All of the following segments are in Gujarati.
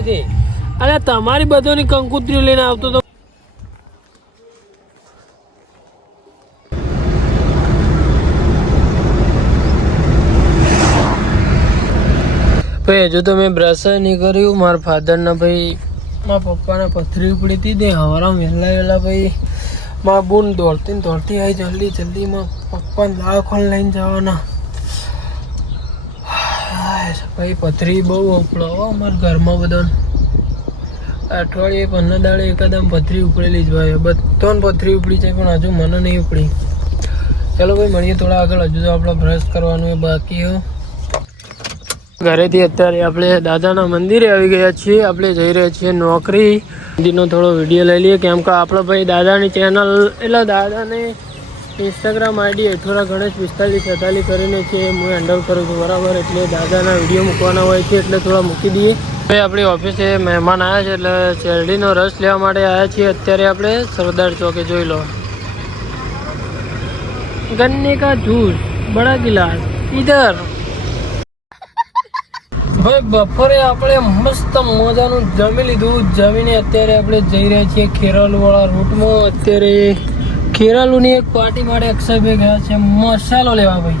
નથી. અરે તમારી બધોની કંકુત્રી લઈને આવતો તો ભાઈ હજુ તો મેં બ્રશ નહીં કર્યું. મારા ફાધરના ભાઈ મારા પપ્પાને પથરી ઉપડી હતી તે હવારા વહેલા ભાઈ મારા બૂન દોડતી આવી જલ્દી માં પપ્પાને દવાખાને લઈને જવાના. ભાઈ પથરી બહુ ઉપડો અમારા ઘરમાં બધાને. અઠવાડિયે 15 દાડે એકાદમ પથરી ઉપડેલી જ ભાઈ. બધાને પથરી ઉપડી જાય પણ હજુ મને નહીં ઉપડી. ચાલો ભાઈ મળીએ થોડા આગળ. હજુ તો આપણે બ્રશ કરવાનું એ બાકી હો. ઘરેથી અત્યારે આપણે દાદાના મંદિરે આવી ગયા છીએ. આપણે જઈ રહ્યા છીએ નોકરી. મંદિરનો થોડો વિડીયો લઈ લઈએ કેમ કે આપણો ભાઈ દાદાની ચેનલ એટલે દાદાને ઇન્સ્ટાગ્રામ આઈડી એઠોરા ગણેશ 4546 કરીને છે હું હેન્ડલ કરું છું બરાબર. એટલે દાદાના વિડીયો મૂકવાના હોય છે એટલે થોડા મૂકી દઈએ. ભાઈ આપણી ઓફિસે મહેમાન આવ્યા છે એટલે શેરડીનો રસ લેવા માટે આવ્યા છીએ. અત્યારે આપણે સરદાર ચોકે જોઈ લો. ગન્ને કા જૂસ બડા ગિલાસ ઇધર. ભાઈ બપોરે આપણે મસ્ત મજાનું જમી લીધું. જમીને અત્યારે આપણે જઈ રહ્યા છીએ ખેરાલુ વાળા રૂટમાં. અત્યારે ખેરાલુની એક પાર્ટી માટે અક્ષયભાઈ ગયા છે મસાલો લેવા. ભાઈ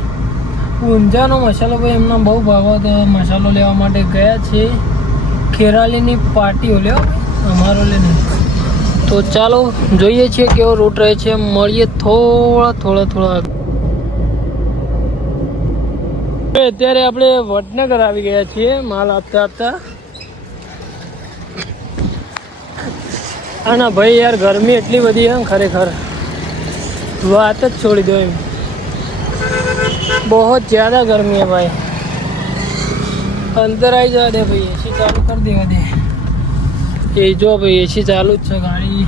ઊંઝાનો મસાલો ભાઈ એમના બહુ ભાવ તો મસાલો લેવા માટે ગયા છે. ખેરાલીની પાર્ટીઓ લેવા અમારો લે નહીં. તો ચાલો જોઈએ છીએ કેવો રૂટ રહે છે. મળીએ થોડા. અત્યારે આપણે વડનગર આવી ગયા છીએ માલ આપતા. ના ભાઈ યાર ગરમી એટલી બધી છે ખરેખર વાત જ છોડી દો એમ. बहुत ज़्यादा गर्मी है भाई. अंदर आई जा दे भाई. एसी चालू कर देगा दे. ये जो भाई एसी चालू है गाड़ी.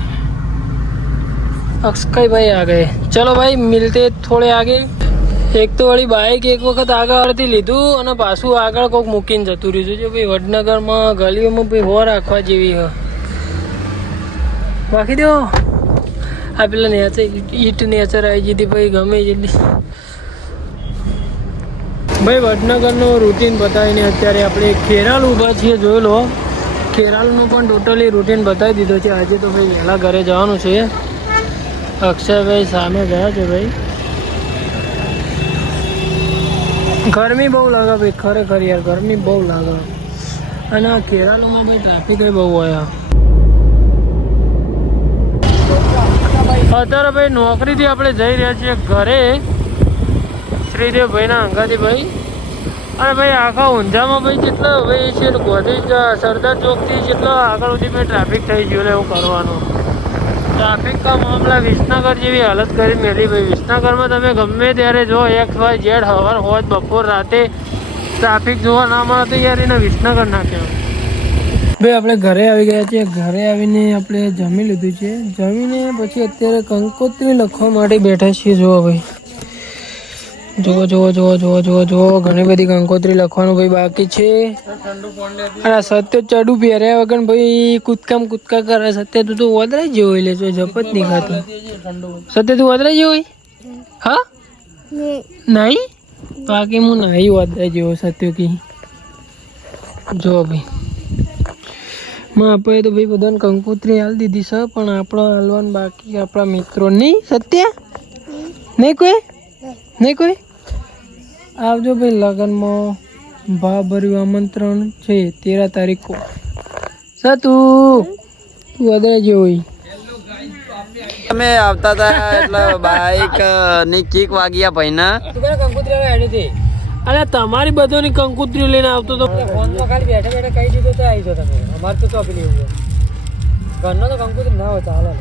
अक्षय भाई आ गए. चलो भाई मिलते थोड़े आगे. एक तो वाली बाइक एक वक्त આગળથી લીધું અને પાછું આગળ કોઈક મૂકીને જતું રહ્યું છે ભાઈ. વડનગરમાં ગલીઓમાં ભાઈ હો રાખવા જેવી હ બાકી દો. આ પેલા નેચર ઈટ નેચર આવી જતી ભાઈ ગમે જેટલી. ભાઈ વડનગરનો રૂટીન બતાવીને અત્યારે આપણે ખેરાલુ ઊભા છીએ. જોઈ લો ખેરાલુનું પણ ટોટલી રૂટીન બતાવી દીધો છે. આજે તો ભાઈ વહેલા ઘરે જવાનું છે. અક્ષયભાઈ સામે ગયા છે ભાઈ. ગરમી બહુ લાગે ભાઈ ખરેખર યાર ગરમી બહુ લાગે. અને આ ખેરાલુમાં ભાઈ ટ્રાફિક બહુ હોય. અત્યારે ભાઈ નોકરીથી આપણે જઈ રહ્યા છીએ ઘરે શ્રીદેવ ભાઈના અંગાથી ભાઈ. અને ભાઈ આખા ઊંઝામાં ભાઈ જેટલા ભાઈ છે ગોધી સરદાર ચોકથી જેટલા આગળ સુધી ભાઈ ટ્રાફિક થઈ ગયું એવું કરવાનું. ટ્રાફિક કા મામલા વિસનગર જેવી હાલત કરી મેલી ભાઈ. વિસનગરમાં તમે ગમે ત્યારે જો XYZ હવાર હોય બપોર રાતે ટ્રાફિક જોવા ના મળે તો યાર એને વિસનગર ના કહેવાય. ભાઈ આપણે ઘરે આવી ગયા છીએ. ઘરે આવીને આપણે જમી લીધું છે. જમીને પછી અત્યારે કંકોત્રી લખવા માટે બેઠા છીએ. જુઓ ભાઈ જુઓ ઘણી બધી કંકોત્રી લખવાનું ભાઈ બાકી છે. અને સત્ય ચડું પહેર્યા વગર ભાઈ કૂદકા કરે. સત્ય તું તો વદરાઈ જેવો એટલે જપત નહીં ખાતું. સત્ય તું વદરાઈ જેવો હા નહીં બાકી હું નહીં વદરાઈ જેવો સત્ય કી. જો ભાઈ આપણે તો ભાઈ બધાને કંકોત્રી હાલ દીધી છે પણ આપણો હાલવાનું બાકી આપણા મિત્રો નહીં. સત્ય નહીં કોઈ આવજો ભાઈ. લગ્નમાં ભાભર્યું આમંત્રણ છે 13 તારીખ. તું વધારે જેવો અમે આવતા હતા એટલે બાઈક ની કીક વાગ્યા ભાઈના. કંકુત્રી હેડી અરે તમારી બધોની કંકુત્રી લઈને આવતો તો ફોનમાં ખાલી બેઠા કહી દીધું તો આવી જાવ તમે. અમારે તો પેલી ઘરનો તો કંકુત્રી ના હોય ચાલે.